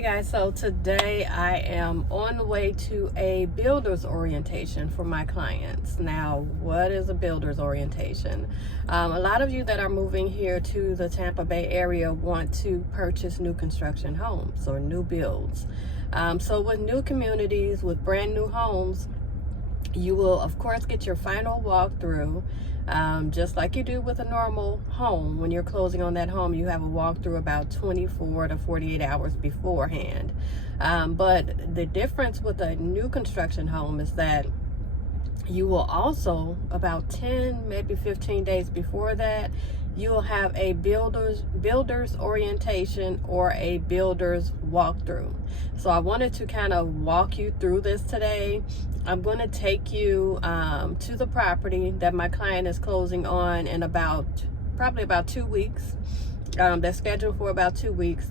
Hey guys, so today I am on the way to a builder's orientation for my clients. Now, what is a builder's orientation? A lot of you that are moving here to the Tampa Bay area want to purchase new construction homes or new builds. So with new communities, with brand new homes, you will of course get your final walkthrough, just like you do with a normal home. When you're closing on that home, you have a walkthrough about 24 to 48 hours beforehand. But the difference with a new construction home is that you will also, about 10, maybe 15 days before that, you will have a builder's orientation or a builder's walkthrough. So I wanted to kind of walk you through this today. I'm going to take you to the property that my client is closing on in probably about 2 weeks. They're scheduled for about 2 weeks.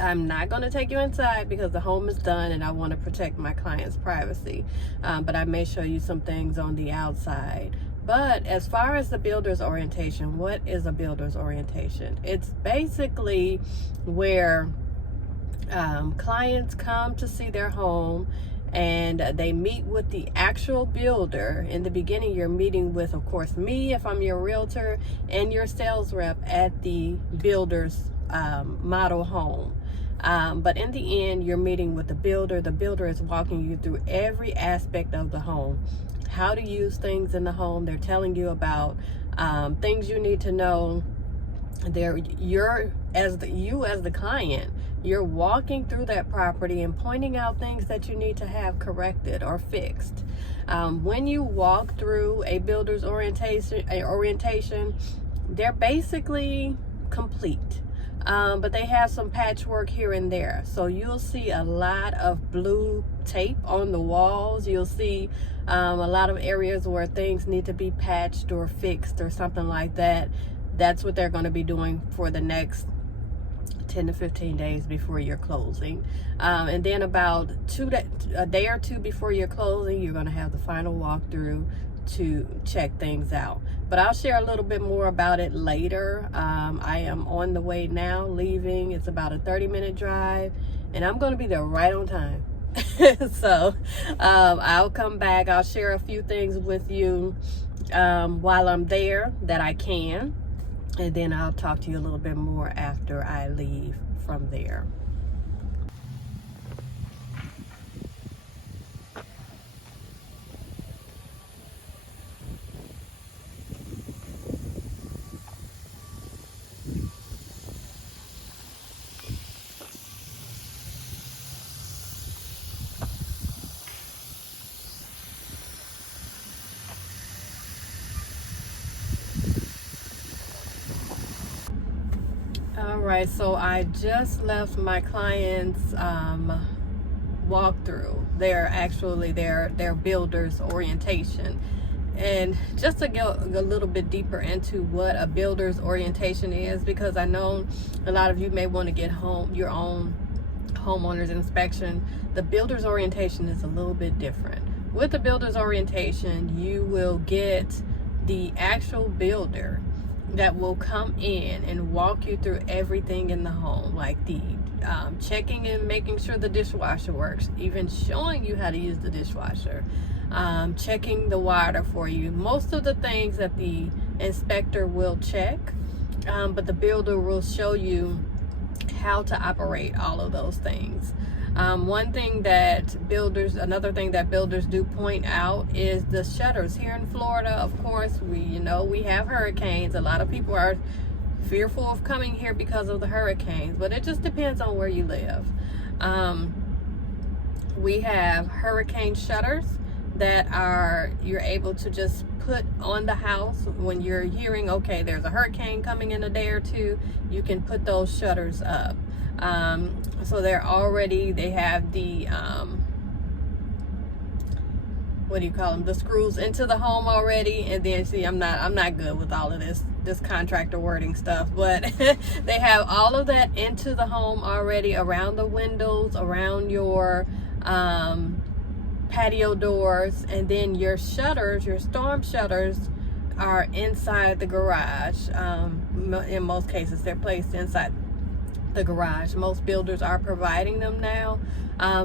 I'm not going to take you inside because the home is done and I want to protect my client's privacy. But I may show you some things on the outside. But as far as the builder's orientation, what is a builder's orientation? It's basically where clients come to see their home and they meet with the actual builder. In the beginning, you're meeting with, of course, me if I'm your realtor, and your sales rep at the builder's model home. But in the end, you're meeting with the builder. The builder is walking you through every aspect of the home, how to use things in the home. They're telling you about things you need to know. You as the client, you're walking through that property and pointing out things that you need to have corrected or fixed. When you walk through a builder's orientation, they're basically complete. But they have some patchwork here and there. So you'll see a lot of blue tape on the walls. You'll see a lot of areas where things need to be patched or fixed or something like that. That's what they're going to be doing for the next 10 to 15 days before you're closing. And then about a day or two before you're closing, you're going to have the final walkthrough to check things out. But I'll share a little bit more about it later. I am on the way now, leaving. It's about a 30-minute drive, and I'm going to be there right on time. So I'll come back. I'll share a few things with you while I'm there that I can, and then I'll talk to you a little bit more after I leave from there. All right, so I just left my client's walkthrough. Their builder's orientation. And just to go a little bit deeper into what a builder's orientation is, because I know a lot of you may want to get your own homeowner's inspection. The builder's orientation is a little bit different. With the builder's orientation, you will get the actual builder that will come in and walk you through everything in the home, like the checking and making sure the dishwasher works, even showing you how to use the dishwasher, checking the water for you. Most of the things that the inspector will check, but the builder will show you how to operate all of those things. Another thing that builders do point out is the shutters. Here in Florida, of course, we have hurricanes. A lot of people are fearful of coming here because of the hurricanes, but it just depends on where you live. We have hurricane shutters that you're able to just put on the house when you're hearing, okay, there's a hurricane coming in a day or two. You can put those shutters up. So they have the the screws into the home already. And then see, I'm not good with all of this contractor wording stuff, but they have all of that into the home already, around the windows, around your patio doors, and then your shutters, your storm shutters, are inside the garage. In most cases, they're placed inside the garage. Most builders are providing them now.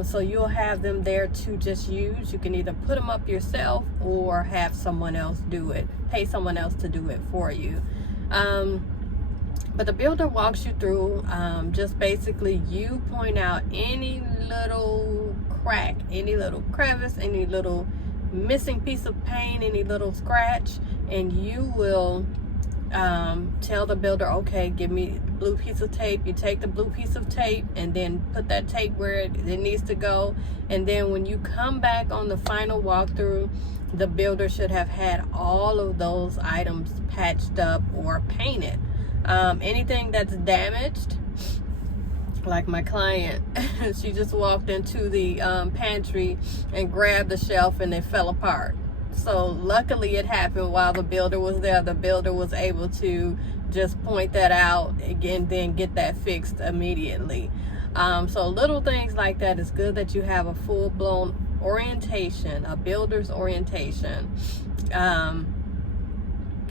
So you'll have them there to just use. You can either put them up yourself or have someone else do it, pay someone else to do it for you. But the builder walks you through, just basically you point out any little crack, any little crevice, any little missing piece of paint, any little scratch, and you will tell the builder, okay, give me the blue piece of tape. You take the blue piece of tape and then put that tape where it needs to go. And then when you come back on the final walkthrough, the builder should have had all of those items patched up or painted. Anything that's damaged, like my client, she just walked into the pantry and grabbed the shelf and it fell apart. So luckily it happened while the builder was there. The builder was able to just point that out again, then get that fixed immediately. So little things like that. It's good that you have a full-blown orientation, a builder's orientation.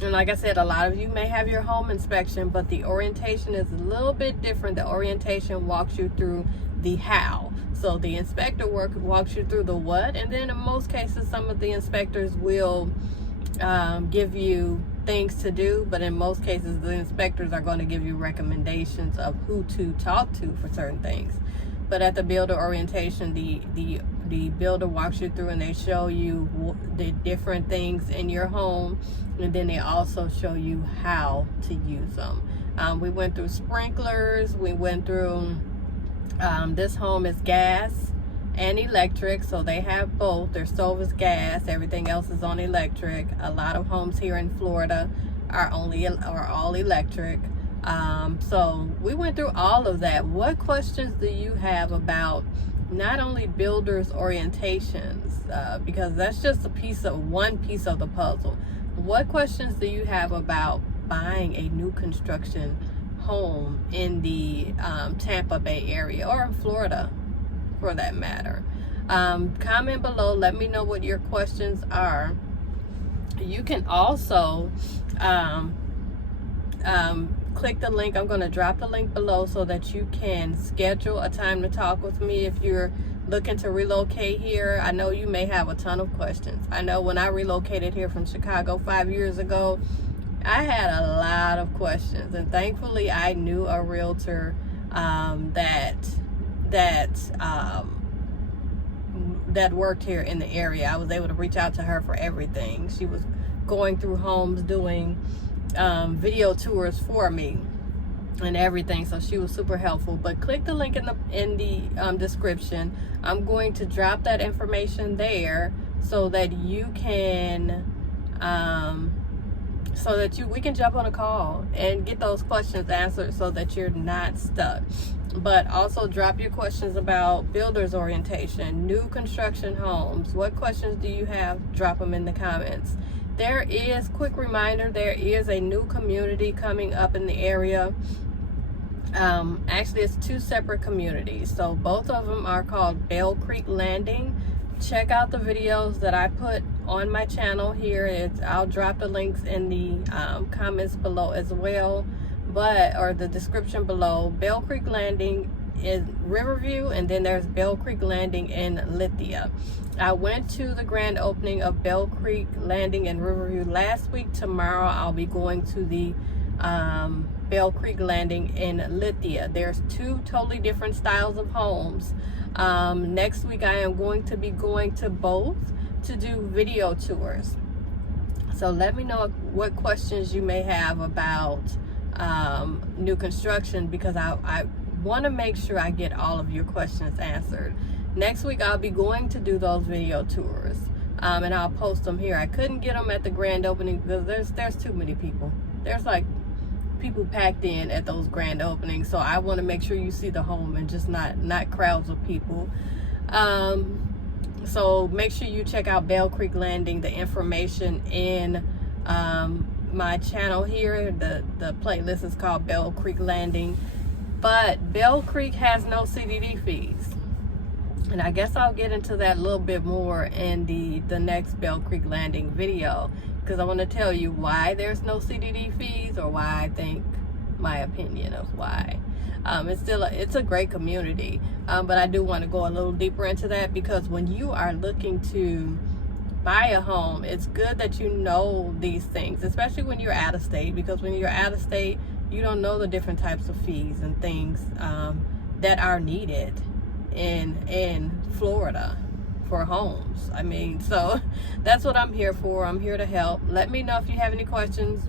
And like I said, a lot of you may have your home inspection, but the orientation is a little bit different. The orientation walks you through the how. So the inspector walks you through the what, and then in most cases, some of the inspectors will give you things to do, but in most cases, the inspectors are going to give you recommendations of who to talk to for certain things. But at the builder orientation, the builder walks you through and they show you the different things in your home, and then they also show you how to use them. We went through sprinklers. We went through, this home is gas and electric, so they have both. Their stove is gas, everything else is on electric. A lot of homes here in Florida are all electric. So we went through all of that. What questions do you have about not only builders orientations, because that's just one piece of the puzzle. What questions do you have about buying a new construction home in the Tampa Bay area, or in Florida for that matter? Comment below, let me know what your questions are. You can also click the link. I'm going to drop the link below so that you can schedule a time to talk with me if you're looking to relocate here. I know you may have a ton of questions. I know when I relocated here from Chicago 5 years ago, I had a lot of questions, and thankfully I knew a realtor that worked here in the area. I was able to reach out to her for everything. She was going through homes, doing video tours for me and everything, so she was super helpful. But click the link in the description. I'm going to drop that information there so that you can we can jump on a call and get those questions answered so that you're not stuck. But also drop your questions about builders orientation, new construction homes. What questions do you have? Drop them in the comments. There is, quick reminder, there is a new community coming up in the area. Actually, it's two separate communities. So both of them are called Bell Creek Landing. Check out the videos that I put on my channel here. I'll drop the links in the comments below as well, or the description below. Bell Creek Landing is Riverview, and then there's Bell Creek Landing in Lithia. I went to the grand opening of Bell Creek Landing in Riverview last week. Tomorrow I'll be going to the Bell Creek Landing in Lithia. There's two totally different styles of homes. Next week I am going to be going to both to do video tours. So let me know what questions you may have about new construction, because I want to make sure I get all of your questions answered. Next week I'll be going to do those video tours, and I'll post them here. I couldn't get them at the grand opening because there's too many people. There's like people packed in at those grand openings, so I want to make sure you see the home and just not crowds of people. So make sure you check out Bell Creek Landing. The information in my channel here, the playlist is called Bell Creek Landing. But Bell Creek has no CDD fees, and I guess I'll get into that a little bit more in the next Bell Creek Landing video, because I want to tell you why there's no CDD fees, or why I think, my opinion of why. It's a great community, but I do want to go a little deeper into that, because when you are looking to buy a home, it's good that you know these things, especially when you're out of state, because when you're out of state, you don't know the different types of fees and things that are needed in Florida for homes. I mean, so that's what I'm here for. I'm here to help. Let me know if you have any questions.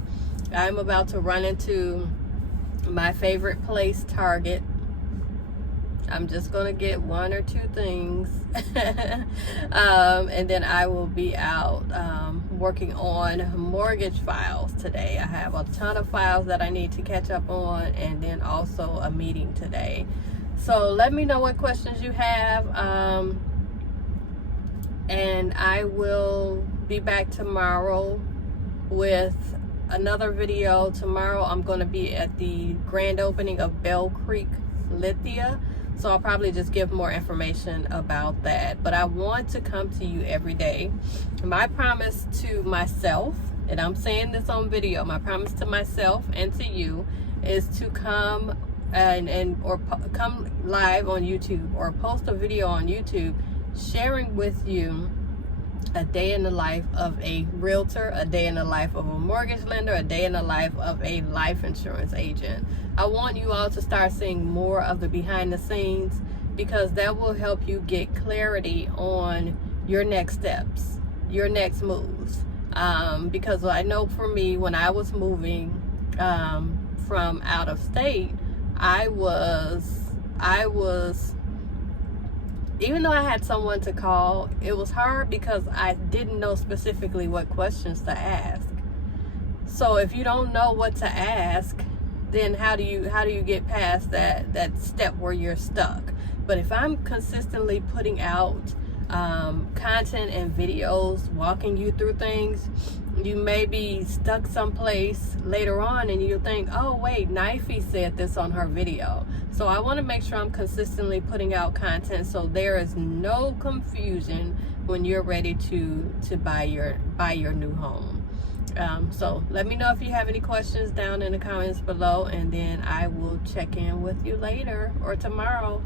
I'm about to run into my favorite place, Target. I'm just gonna get one or two things and then I will be out working on mortgage files today. I have a ton of files that I need to catch up on, and then also a meeting today. So let me know what questions you have, and I will be back tomorrow with another video. Tomorrow I'm going to be at the grand opening of Bell Creek Lithia, so I'll probably just give more information about that. But I want to come to you every day. My promise to myself, and I'm saying this on video, my promise to myself and to you is to come come live on YouTube or post a video on YouTube sharing with you a day in the life of a realtor, a day in the life of a mortgage lender, a day in the life of a life insurance agent. I want you all to start seeing more of the behind the scenes, because that will help you get clarity on your next steps, your next moves. Because I know for me, when I was moving from out of state, I was even though I had someone to call, it was hard because I didn't know specifically what questions to ask. So if you don't know what to ask, then how do you get past that step where you're stuck? But if I'm consistently putting out content and videos walking you through things, you may be stuck someplace later on and you think, oh wait, Knifie said this on her video. So I want to make sure I'm consistently putting out content so there is no confusion when you're ready to buy your new home. So let me know if you have any questions down in the comments below, and then I will check in with you later or tomorrow.